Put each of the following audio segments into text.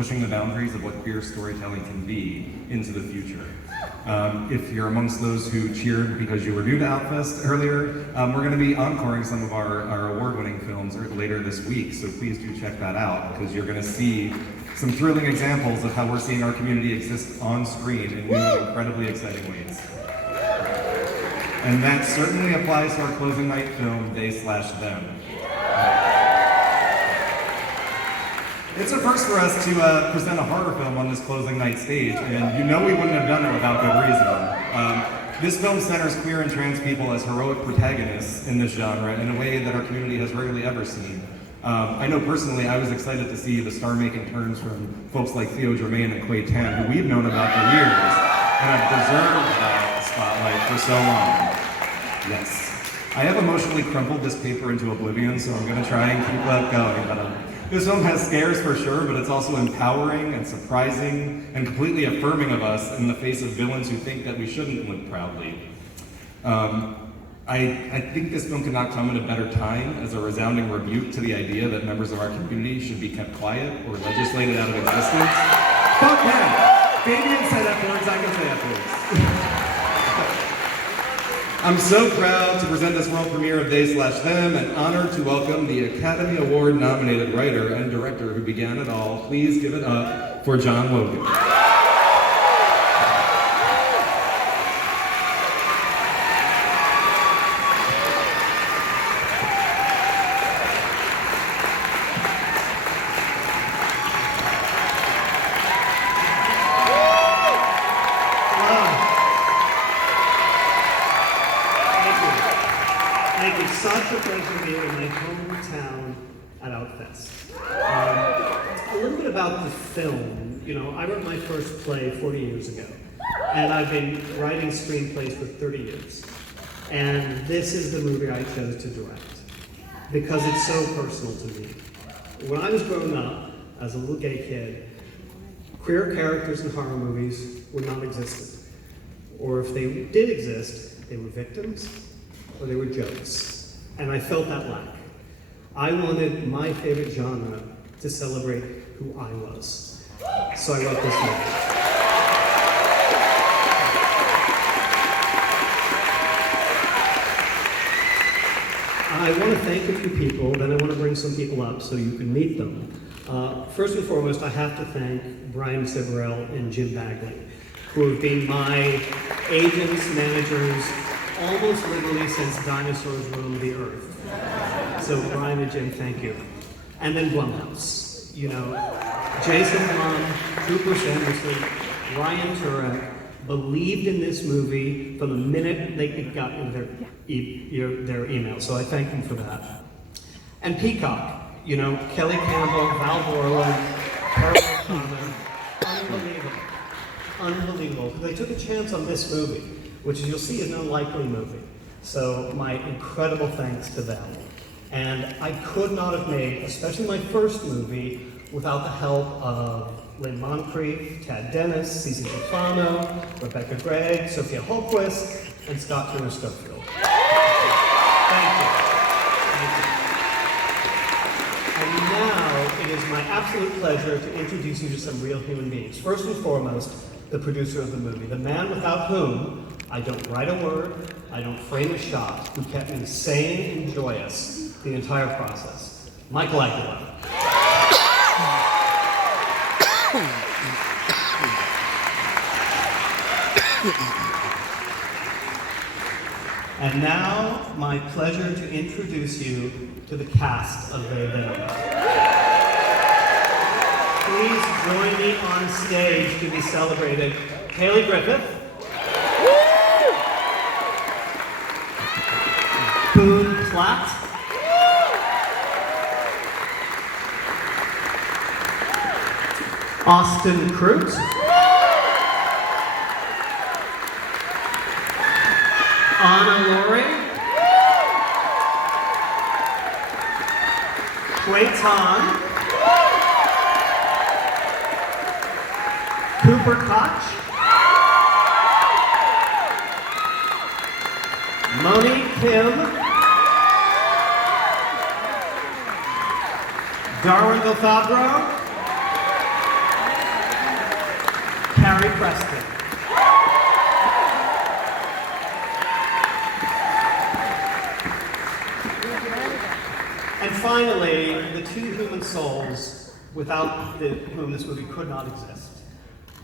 pushing the boundaries of what queer storytelling can be into the future. If you're amongst those who cheered because you were new to Outfest earlier, we're going to be encoring some of our award-winning films later this week, so please do check that out, because you're going to see some thrilling examples of how we're seeing our community exist on screen in new and incredibly exciting ways. And that certainly applies to our closing night film, They/Them. It's a first for us to present a horror film on this closing night stage, and you know we wouldn't have done it without good reason. This film centers queer and trans people as heroic protagonists in this genre in a way that our community has rarely ever seen. I know personally I was excited to see the star-making turns from folks like Theo Germaine and Quei Tann, who we've known about for years, and have deserved that spotlight for so long. Yes. I have emotionally crumpled this paper into oblivion, so I'm going to try and keep that going. But, this film has scares for sure, but it's also empowering and surprising and completely affirming of us in the face of villains who think that we shouldn't live proudly. I think this film could not come at a better time as a resounding rebuke to the idea that members of our community should be kept quiet or legislated out of existence. Fuck him! Fabian said afterwards, I can say afterwards. I'm so proud to present this world premiere of They/Them and honored to welcome the Academy Award nominated writer and director who began it all. Please give it up for John Logan. Such a pleasure to be in my hometown at Outfest. A little bit about the film. You know, I wrote my first play 40 years ago, and I've been writing screenplays for 30 years. And this is the movie I chose to direct because it's so personal to me. When I was growing up as a little gay kid, queer characters in horror movies were non-existent. Or if they did exist, they were victims or they were jokes. And I felt that lack. I wanted my favorite genre to celebrate who I was. So I wrote this movie. I want to thank a few people, then I want to bring some people up so you can meet them. First and foremost, I have to thank Brian Siberell and Jim Bagley, who have been my agents, managers, almost literally since dinosaurs roamed the earth. So Brian and Jim, thank you. And then Blumhouse. You know, Jason Blum, Cooper Sanderson, Ryan Turek believed in this movie from the minute they got in their email. So I thank them for that. And Peacock, you know, Kelly Campbell, Val Borland, Carrie Preston, unbelievable. They took a chance on this movie, which, as you'll see, is an unlikely movie. So my incredible thanks to them. And I could not have made, especially my first movie, without the help of Lynn Moncrief, Tad Dennis, Cece Stefano, Rebecca Gregg, Sophia Holquist, and Scott Turner Schofield. Thank you. Thank you. And now it is my absolute pleasure to introduce you to some real human beings. First and foremost, the producer of the movie, the man without whom I don't write a word, I don't frame a shot, who kept me sane and joyous the entire process. Michael Aguilar. And now, my pleasure to introduce you to the cast of They/Them. Please join me on stage to be celebrated. Hayley Griffith. Boone Platt. Austin Crute. Anna Lori. Quei Tann. Cooper Koch. Monique Kim. Darwin del Fabro. Carrie Preston. And finally, the two human souls without whom this movie could not exist.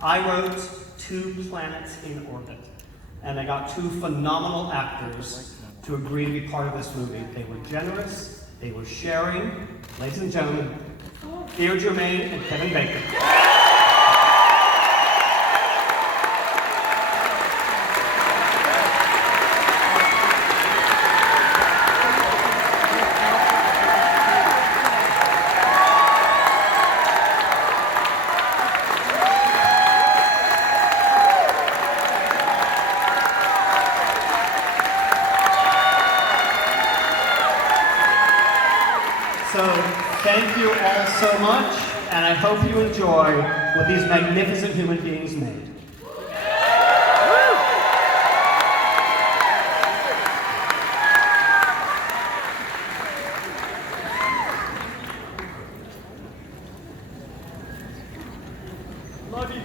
I wrote Two Planets in Orbit, and I got two phenomenal actors to agree to be part of this movie. They were generous, they were sharing. Ladies and gentlemen, Theo Germaine and Kevin Bacon. Thank you all so much, and I hope you enjoy what these magnificent human beings made. Love you.